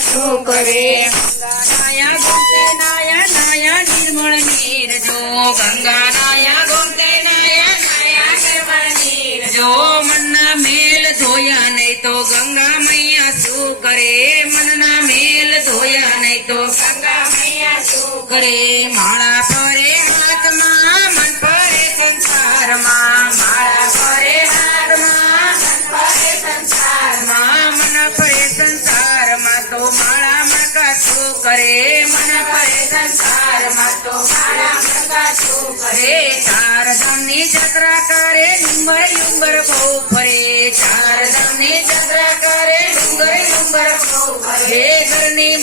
શું કરે ગંગાનાયા ગોમતે નાયા નાયા નિર્મળ નીર જો ગંગાનાયા ગોમતે નાયા નાયા નિર્મળ નીર જો મનના મેલ ધોયા નહીં તો ગંગા મૈયા શું કરે મનના મેલ ધોયા નહીં તો ગંગા મૈયા શું કરે માળા પરે હાથમાં સંસારમાં તો માળા મણકા શું કરે ચાર ધામની જત્રા કરે ડુંગર ડુંગર બહુ ફરે ચાર ધામની જત્રા કરે ડુંગર ડુંગર બહુ ફરે ઘરની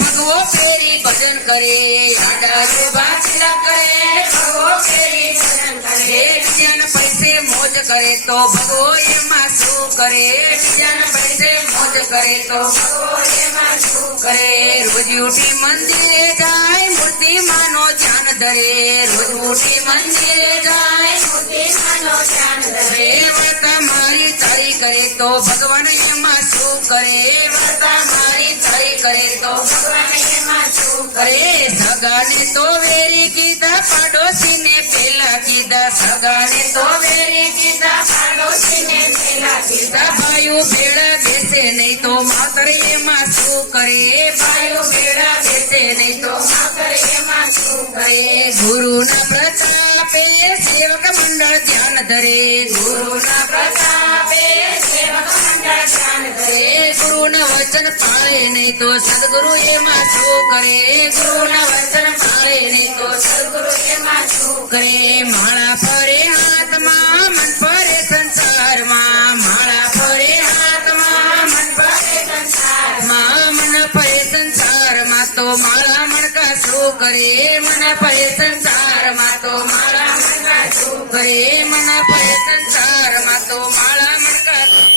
ભગવો ફેરી ભજન કરે આડાયું બાચલક કરે મોજ કરે તો ભગવો એમાં શું કરે? બીજાને પૈસે મોજ કરે તો ભગવો એમાં શું કરે? રોજ ઉઠી મંદિરે જાય મૂર્તિ માનો ધરે. રોજ ઉઠી મંદિરે જાય કરે તો ભગવાન એમાં શું કરે? વર્તા મારી થઈ કરે તો ભગવાન એમાં શું કરે? સગાને તો વેરી કીધા પાડોશીને પેલા કીધા. સગાને તો વેરી કીધા પાડોશીને પેલા કીધા. ભાઈઓ ભેળા બેસે નહીં તો માત્ર એમાં શું કરે? ભાઈઓ ભેળા બેસે નહીં તો માત્ર એમાં શું કરે? ગુરુના પ્રતાપે સેવક મંડળ ધ્યાન ધરે. ગુરુના પ્રતાપે નહીં તો સદગુરુ એમાં શું કરે? ગુરુના વચન પાળે નહીં તો સદગુરુ એમાં શું કરે? માળા ફરે હાથમાં, મન ફરે સંસારમાં. માળા ફરે હાથમાં, મન ફરે સંસારમાં. મન ફરે સંસારમાં તો માળા મણકા શું કરે? મન ફરે સંસારમાં તો માળા મણકા શું કરે? મન ફરે સંસારમાં તો માળા મણકા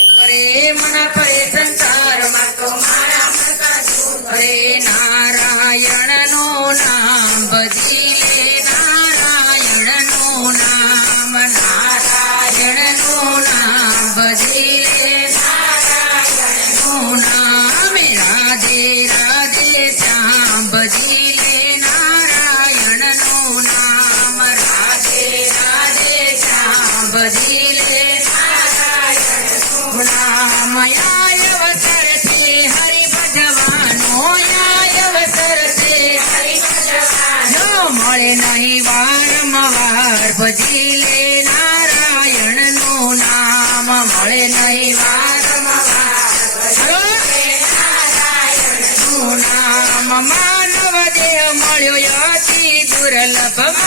શ્યામ ભજી લે નારાયણનું અવસર છે હરિ ભજવાનો અવસર છે હરિ મળે નહીં વારંવાર ભજી લે નારાયણનું નામ મળે નહીં વારંવારનું નામ દેહ મળ્યો અતિ દુર્લભ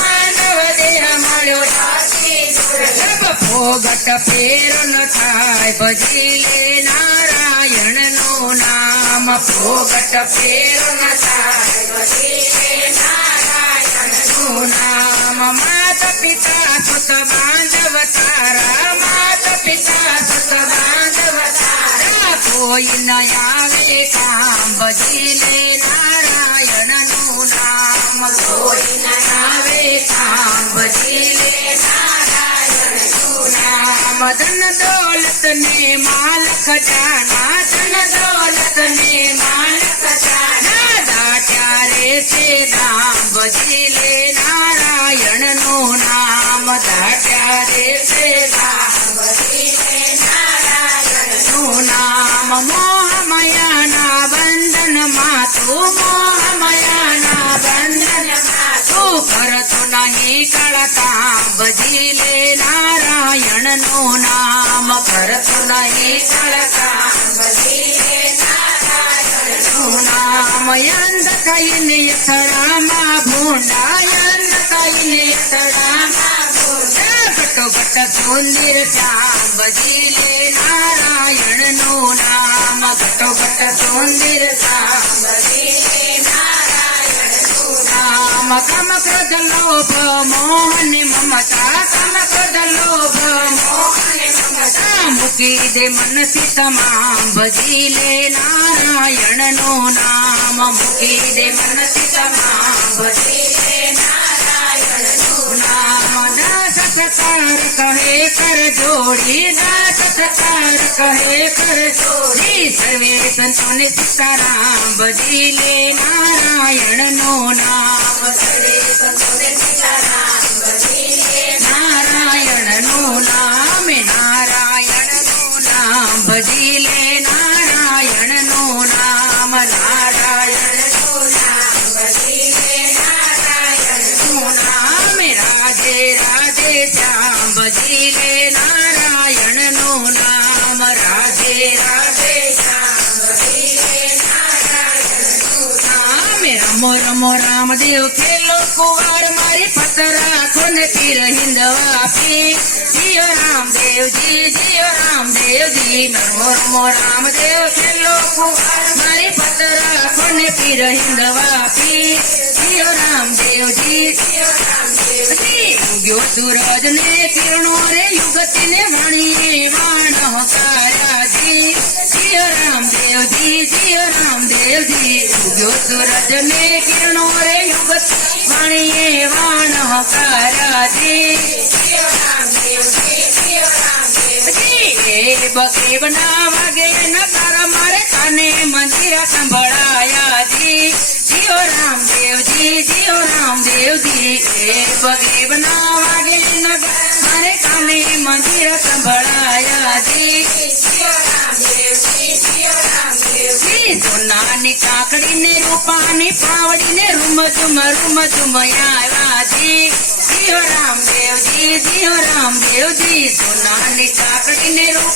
ભોગટ ફેર ન થાય. ભજી લે નારાયણનું નામ. ભોગટ ફેર ન થાય. ભજી નારાયણનું નામ. માતા પિતા સુત બાંધવ તારા. પિતા સુત બાંધવ તારા કોઈ ન આવે કામ ભજી લે નારાયણનું નામ કોઈ ન આવે કામ ભજી લે નામ ધન દોલત ને માલ ખજાના ભજી લે નારાયણનું નામ કરતો નહીં કળતા ભજી લે નારાયણનું નામ અંધ થઈને યથડામાં ભૂંડા અંધ થઈને યથડામાં ભૂંડા ઘટો ઘટ સુંદર શ્યામ નારાયણ નામ કમ ક્રોધ લોભ મોહ ને મમતા કમ ક્રોધ લોભ મોહ ને મમતા મૂકી દે મનથી તમામ ભજી લે નારાયણનું નામ થકાર કહે કર જોડી નાથ સત્કાર કહે કર જોડી સર્વે સંતોને સીતારામ ભજી લે નારાયણ નો નામ સર્વે સંતોને સીતારામ ભજી લે નારાયણ નો નામ નારાયણ નો નામ ભજી લે લે નારાયણનું નામ રાધે રાધે નામ રમો રમો રામદેવ ખેલો કુવાર મારી પતરા ખોને પીર હિંદવા પી જીઓ રામદેવજી જીઓ રામદેવજી રમો રમો રામદેવ ખેલો કુવાર મારી પતરા ખોને પીર હિંદવા પી જીઓ રામદેવજી જીઓ રામદેવજી ઉગ્યો સૂરજ ને કિરણો રે યુગતિ ને વણીએ વાણ હકારાજી જય રામદેવજી જય રામદેવજી. ઉગ્યો સૂરજ ને કિરણો રે યુગત વાણીએ વાણ હકારાજી જય રામદેવજી જીઓ રામદેવજી. બકરી બના ન નકાર મારે કાને મંદિર સંભળાયા જી. જીઓ રામદેવજી જીઓ રામદેવજી, એ બકરી બના વાગે નકાર મારે કાને મંદિર સંભળાયા જી જીઓ રામદેવજી જીઓ રામદેવજી. સોનાની કાકડી ને રૂપાની પાવડી ને રૂમ ઝુમ રૂમ ઝુમ આવ્યા જી જીઓ રામદેવજી જીઓ રામદેવજી, સોનાની કાકડી ને રૂપા